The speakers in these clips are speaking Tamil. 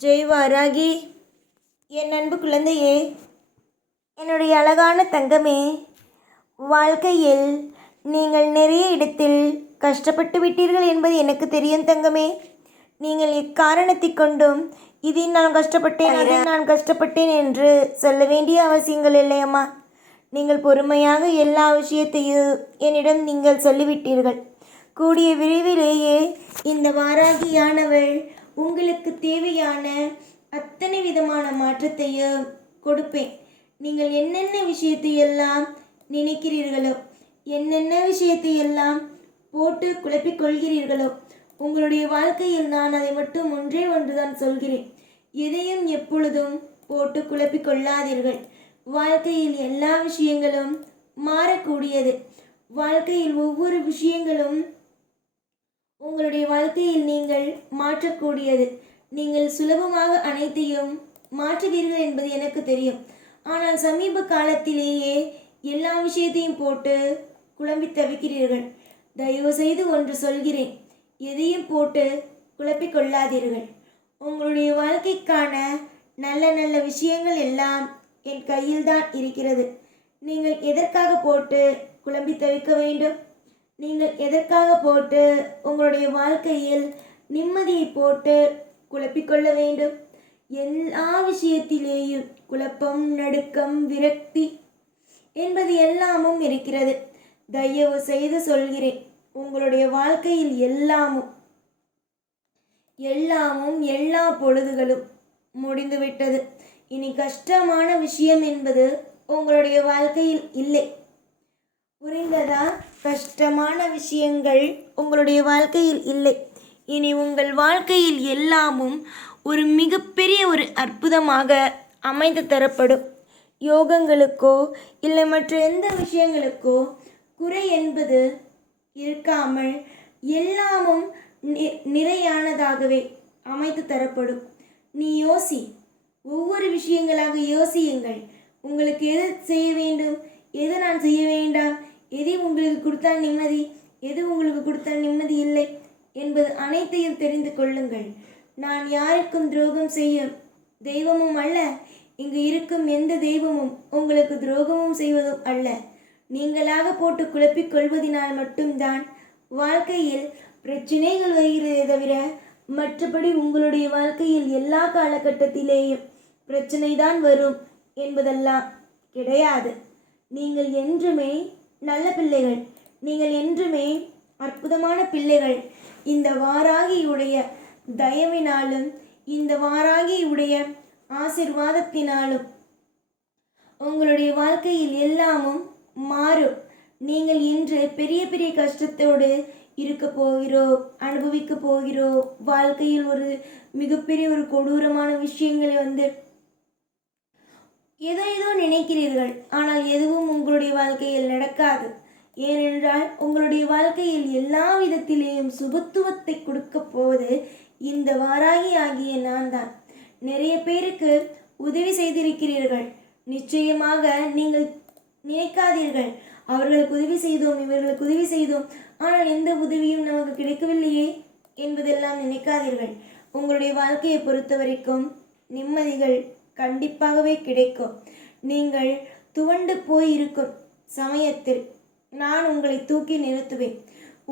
ஜெய் வாராகி என் அன்பு குழந்தையே என்னுடைய அழகான தங்கமே வாழ்க்கையில் நீங்கள் நிறைய இடத்தில் கஷ்டப்பட்டு விட்டீர்கள் என்பது எனக்கு தெரியும் தங்கமே. நீங்கள் எக்காரணத்தை கொண்டும் இதில் நான் கஷ்டப்பட்டேன் அதில் நான் கஷ்டப்பட்டேன் என்று சொல்ல வேண்டிய அவசியங்கள் இல்லையம்மா நீங்கள் பொறுமையாக எல்லா விஷயத்தையும் என்னிடம் நீங்கள் சொல்லிவிட்டீர்கள். கூடிய விரைவிலேயே இந்த வாராகியானவள் உங்களுக்கு தேவையான அத்தனை விதமான மாற்றத்தையும் கொடுப்பேன். நீங்கள் என்னென்ன விஷயத்தை எல்லாம் நினைக்கிறீர்களோ என்னென்ன விஷயத்தை எல்லாம் போட்டு குழப்பிக் கொள்கிறீர்களோ உங்களுடைய வாழ்க்கையில் நான் அதை மட்டும் ஒன்றே ஒன்றுதான் சொல்கிறேன். எதையும் எப்பொழுதும் போட்டு குழப்பிக் கொள்ளாதீர்கள். வாழ்க்கையில் எல்லா விஷயங்களும் மாறக்கூடியது. வாழ்க்கையில் ஒவ்வொரு விஷயங்களும் உங்களுடைய வாழ்க்கையில் நீங்கள் மாற்றக்கூடியது. நீங்கள் சுலபமாக அனைத்தையும் மாற்றுவீர்கள் என்பது எனக்கு தெரியும். ஆனால் சமீப காலத்திலேயே எல்லா விஷயத்தையும் போட்டு குழம்பி தவிக்கிறீர்கள். தயவு செய்து ஒன்று சொல்கிறேன். எதையும் போட்டு குழப்பிக் கொள்ளாதீர்கள். உங்களுடைய வாழ்க்கைக்கான நல்ல நல்ல விஷயங்கள் எல்லாம் என் கையில்தான் இருக்கிறது. நீங்கள் எதற்காக போட்டு குழம்பி தவிக்க வேண்டும்? நீங்கள் எதற்காக போட்டு உங்களுடைய வாழ்க்கையில் நிம்மதியை போட்டு குழப்பிக்கொள்ள வேண்டும்? எல்லா விஷயத்திலேயும் குழப்பம் நடுக்கம் விரக்தி என்பது எல்லாமும் இருக்கிறது. தயவு செய்து சொல்கிறேன் உங்களுடைய வாழ்க்கையில் எல்லாமும் எல்லாமும் எல்லா பொழுதுகளும் முடிந்துவிட்டது. இனி கஷ்டமான விஷயம் என்பது உங்களுடைய வாழ்க்கையில் இல்லை. புரிந்ததா கஷ்டமான விஷயங்கள் உங்களுடைய வாழ்க்கையில் இல்லை. இனி உங்கள் வாழ்க்கையில் எல்லாமும் ஒரு மிகப்பெரிய ஒரு அற்புதமாக அமைந்து தரப்படும். யோகங்களுக்கோ இல்லை மற்ற எந்த விஷயங்களுக்கோ குறை என்பது இருக்காமல் எல்லாமும் நி- நிறையானதாகவே அமைத்து தரப்படும். நீ யோசி ஒவ்வொரு விஷயங்களாக யோசியுங்கள். உங்களுக்கு எது செய்ய வேண்டும்? எது நான் செய்ய வேண்டாம்? எது உங்களுக்கு கொடுத்தால் நிம்மதி? எது உங்களுக்கு கொடுத்தால் நிம்மதி இல்லை? என்பது அனைத்தையும் தெரிந்து கொள்ளுங்கள். நான் யாருக்கும் துரோகம் செய்யும் தெய்வமும் அல்ல. இங்கு இருக்கும் எந்த தெய்வமும் உங்களுக்கு துரோகமும் செய்வதும் அல்ல. நீங்களாக போட்டு குழப்பிக் கொள்வதினால் மட்டும்தான் வாழ்க்கையில் பிரச்சனைகள் வருகிறதே தவிர மற்றபடி உங்களுடைய வாழ்க்கையில் எல்லா காலகட்டத்திலேயும் பிரச்சனை தான் வரும் என்பதெல்லாம் கிடையாது. நீங்கள் என்றுமே நல்ல பிள்ளைகள். நீங்கள் என்றுமே அற்புதமான பிள்ளைகள். இந்த வாராகியுடைய தயவினாலும் இந்த வாராகியுடைய ஆசிர்வாதத்தினாலும் உங்களுடைய வாழ்க்கையில் எல்லாமும் மாறும். நீங்கள் இன்று பெரிய பெரிய கஷ்டத்தோடு இருக்க போகிறோம் அனுபவிக்க போகிறோம் வாழ்க்கையில் ஒரு மிகப்பெரிய ஒரு கொடூரமான விஷயங்களை வந்து ஏதோ ஏதோ நினைக்கிறீர்கள் ஆனால் எதுவும் உங்களுடைய வாழ்க்கையில் நடக்காது. ஏனென்றால் உங்களுடைய வாழ்க்கையில் எல்லா விதத்திலேயும் சுபத்துவத்தை கொடுக்க போவது இந்த வாராகி ஆகிய நான் தான் நிறைய பேருக்கு உதவி செய்திருக்கிறீர்கள். நிச்சயமாக நீங்கள் நினைக்காதீர்கள். அவர்களுக்கு உதவி செய்தோம் இவர்களுக்கு உதவி செய்தோம். ஆனால் எந்த உதவியும் நமக்கு கிடைக்கவில்லையே என்பதெல்லாம் நினைக்காதீர்கள். உங்களுடைய வாழ்க்கையை பொறுத்த வரைக்கும் நிம்மதிகள் கண்டிப்பாகவே கிடைக்கும். நீங்கள் துவண்டு போயிருக்கும் சமயத்தில் நான் உங்களை தூக்கி நிறுத்துவேன்.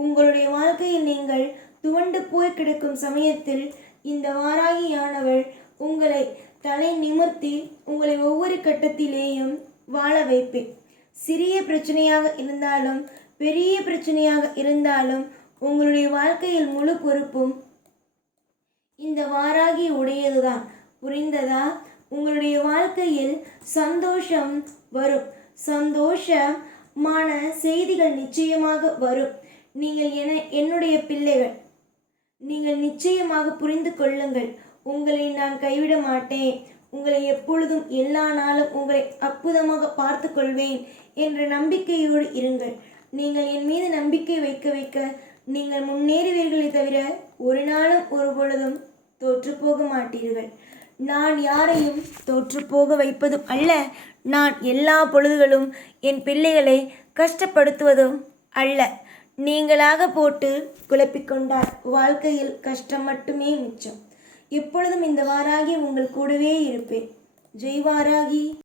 உங்களுடைய வாழ்க்கையில் நீங்கள் துவண்டு போய் கிடக்கும் சமயத்தில் இந்த வாராகியானவள் உங்களை தலை நிமிர்த்தி உங்களை ஒவ்வொரு கட்டத்திலேயும் வாழ வைப்பேன். சிறிய பிரச்சனையாக இருந்தாலும் பெரிய பிரச்சனையாக இருந்தாலும் உங்களுடைய வாழ்க்கையில் முழு பொறுப்பும் இந்த வாராகி உடையதுதான். புரிந்ததா? உங்களுடைய வாழ்க்கையில் சந்தோஷம் வரும். சந்தோஷமான செய்திகள் நிச்சயமாக வரும். நீங்கள் என என்னுடைய பிள்ளைகள் நீங்கள் நிச்சயமாக புரிந்து கொள்ளுங்கள். உங்களை நான் கைவிட மாட்டேன். உங்களை எப்பொழுதும் எல்லா நாளும் உங்களை அற்புதமாக பார்த்து கொள்வேன் என்ற நம்பிக்கையோடு இருங்கள். நீங்கள் என் மீது நம்பிக்கை வைக்க வைக்க நீங்கள் முன்னேறுவீர்களே தவிர ஒரு நாளும் ஒரு பொழுதும் தோற்று போக மாட்டீர்கள். நான் யாரையும் தோற்றுப்போக வைப்பதும் அல்ல. நான் எல்லா பொழுதுகளும் என் பிள்ளைகளை கஷ்டப்படுத்துவதும் அல்ல. நீங்களாக போட்டு குழப்பிக்கொண்டார். வாழ்க்கையில் கஷ்டம் மட்டுமே மிச்சம். எப்பொழுதும் இந்த வாராகி உங்கள் கூடவே இருப்பேன். ஜெய் வாராகி